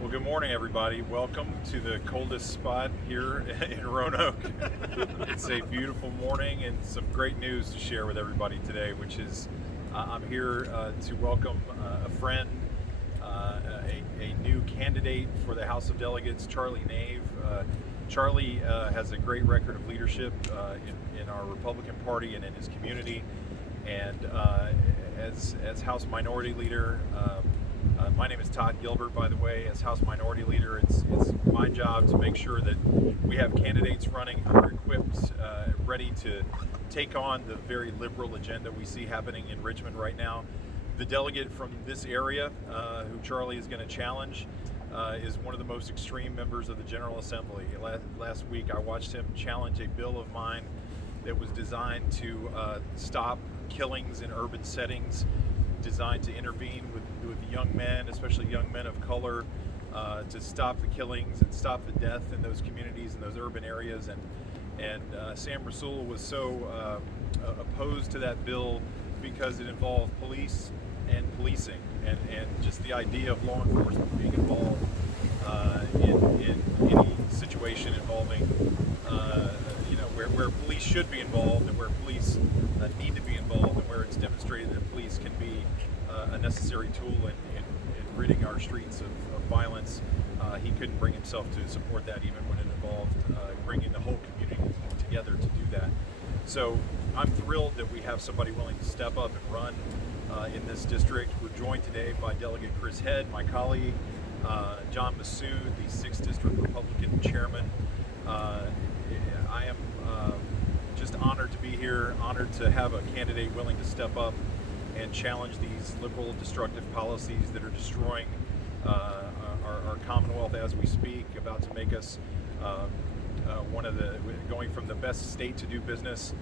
Well, good morning, everybody. Welcome to the coldest spot here in Roanoke. It's a beautiful morning and some great news to share with everybody today, which is I'm here to welcome a friend, a new candidate for the House of Delegates, Charlie Nave. Charlie has a great record of leadership in our Republican Party and in his community. And as House Minority Leader, my name is Todd Gilbert, by the way. As House Minority Leader, it's my job to make sure that we have candidates running who are equipped, ready to take on the very liberal agenda we see happening in Richmond right now. The delegate from this area, who Charlie is going to challenge, is one of the most extreme members of the General Assembly. Last week I watched him challenge a bill of mine that was designed to stop killings in urban settings, designed to intervene with young men, especially young men of color, to stop the killings and stop the death in those communities, in those urban areas. And Sam Rasool was so opposed to that bill because it involved police and policing, and just the idea of law enforcement being involved in any situation involving where police should be involved and where police need to be involved, and where it's demonstrated that police can be a necessary tool in ridding our streets of violence. He couldn't bring himself to support that, even when it involved bringing the whole community together to do that. So I'm thrilled that we have somebody willing to step up and run in this district. We're joined today by Delegate Chris Head, my colleague, John Massoud, the 6th District Republican Chairman. I am just honored to be here, honored to have a candidate willing to step up and challenge these liberal, destructive policies that are destroying our Commonwealth as we speak, about to make us going from the best state to do business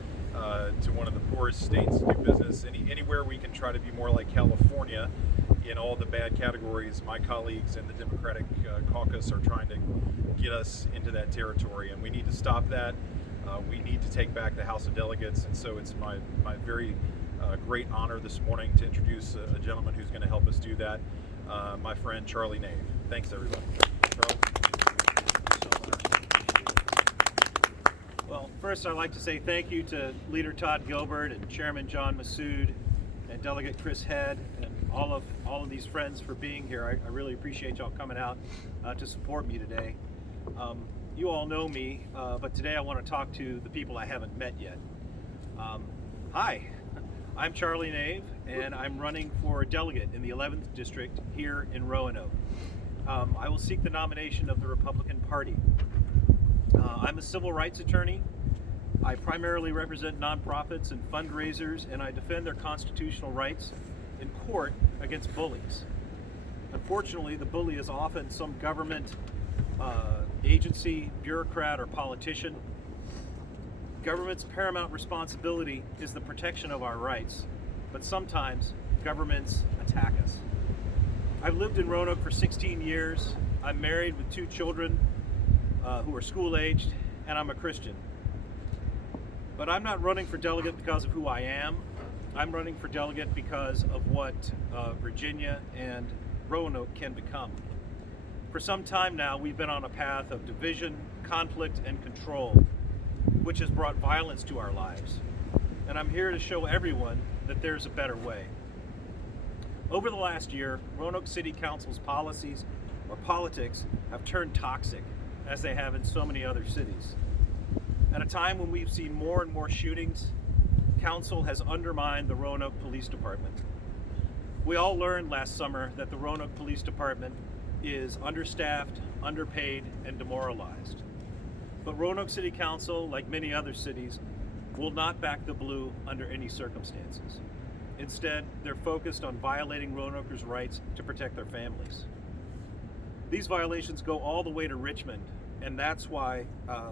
to one of the poorest states to do business. Anywhere we can try to be more like California in all the bad categories, my colleagues in the Democratic caucus are trying to get us into that territory, and we need to stop that. We need to take back the House of Delegates, and so it's my very great honor this morning to introduce a gentleman who's going to help us do that, my friend Charlie Nave. Thanks, everybody. Charlie. Well, first I'd like to say thank you to Leader Todd Gilbert and Chairman John Massoud and Delegate Chris Head and all of these friends for being here. I really appreciate y'all coming out to support me today. You all know me, but today I want to talk to the people I haven't met yet. Hi, I'm Charlie Nave, and I'm running for delegate in the 11th District here in Roanoke. I will seek the nomination of the Republican Party. I'm a civil rights attorney. I primarily represent nonprofits and fundraisers, and I defend their constitutional rights in court against bullies. Unfortunately, the bully is often some government agency, bureaucrat, or politician. Government's paramount responsibility is the protection of our rights, but sometimes governments attack us. I've lived in Roanoke for 16 years. I'm married with 2 children who are school-aged, and I'm a Christian. But I'm not running for delegate because of who I am. I'm running for delegate because of what Virginia and Roanoke can become. For some time now, we've been on a path of division, conflict, and control, which has brought violence to our lives. And I'm here to show everyone that there's a better way. Over the last year, Roanoke City Council's policies or politics have turned toxic, as they have in so many other cities. At a time when we've seen more and more shootings, Council has undermined the Roanoke Police Department. We all learned last summer that the Roanoke Police Department is understaffed, underpaid, and demoralized. But Roanoke City Council, like many other cities, will not back the blue under any circumstances. Instead, they're focused on violating Roanokers' rights to protect their families. These violations go all the way to Richmond, and that's where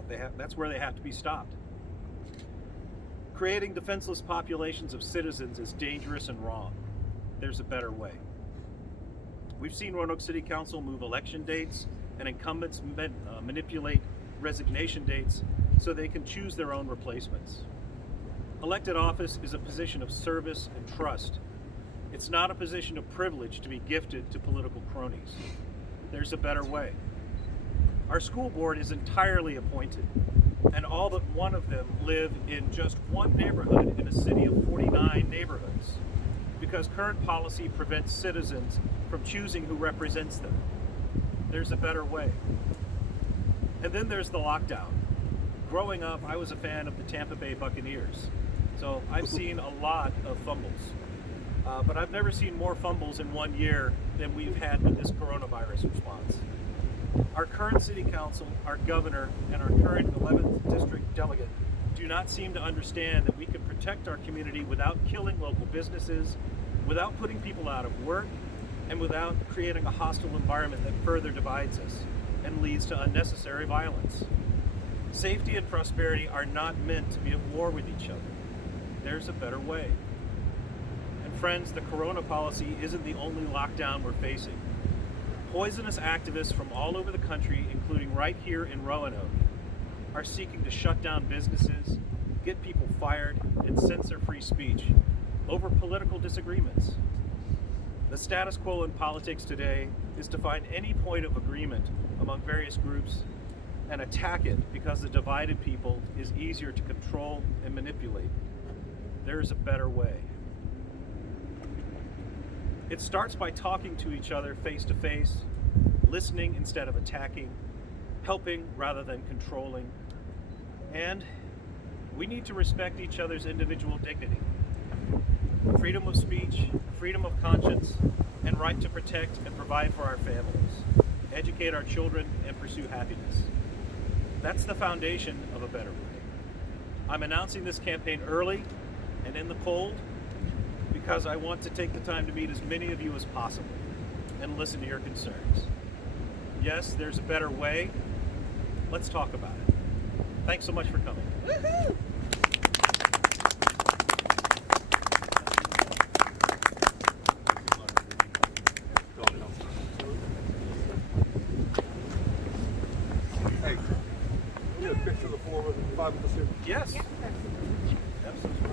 they have to be stopped. Creating defenseless populations of citizens is dangerous and wrong. There's a better way. We've seen Roanoke City Council move election dates, and incumbents manipulate resignation dates so they can choose their own replacements. Elected office is a position of service and trust. It's not a position of privilege to be gifted to political cronies. There's a better way. Our school board is entirely appointed, and all but one of them live in just one neighborhood in a city of 49 neighborhoods, because current policy prevents citizens from choosing who represents them. There's a better way. And then there's the lockdown. Growing up, I was a fan of the Tampa Bay Buccaneers, so I've seen a lot of fumbles. But I've never seen more fumbles in 1 year than we've had with this coronavirus response. Our current city council, our governor, and our current 11th district delegate do not seem to understand that we can protect our community without killing local businesses, without putting people out of work, and without creating a hostile environment that further divides us and leads to unnecessary violence. Safety and prosperity are not meant to be at war with each other. There's a better way. And friends, the corona policy isn't the only lockdown we're facing. Poisonous activists from all over the country, including right here in Roanoke, are seeking to shut down businesses, get people fired, and censor free speech over political disagreements. The status quo in politics today is to find any point of agreement among various groups and attack it because the divided people is easier to control and manipulate. There's a better way. It starts by talking to each other face to face, listening instead of attacking, helping rather than controlling, and we need to respect each other's individual dignity. Freedom of speech, freedom of conscience, and right to protect and provide for our families, educate our children, and pursue happiness. That's the foundation of a better way. I'm announcing this campaign early and in the cold because I want to take the time to meet as many of you as possible and listen to your concerns. Yes, there's a better way. Let's talk about it. Thanks so much for coming. Woohoo! Hey, you get a picture of the 4 with 5%? Yes. Yeah. Absolutely.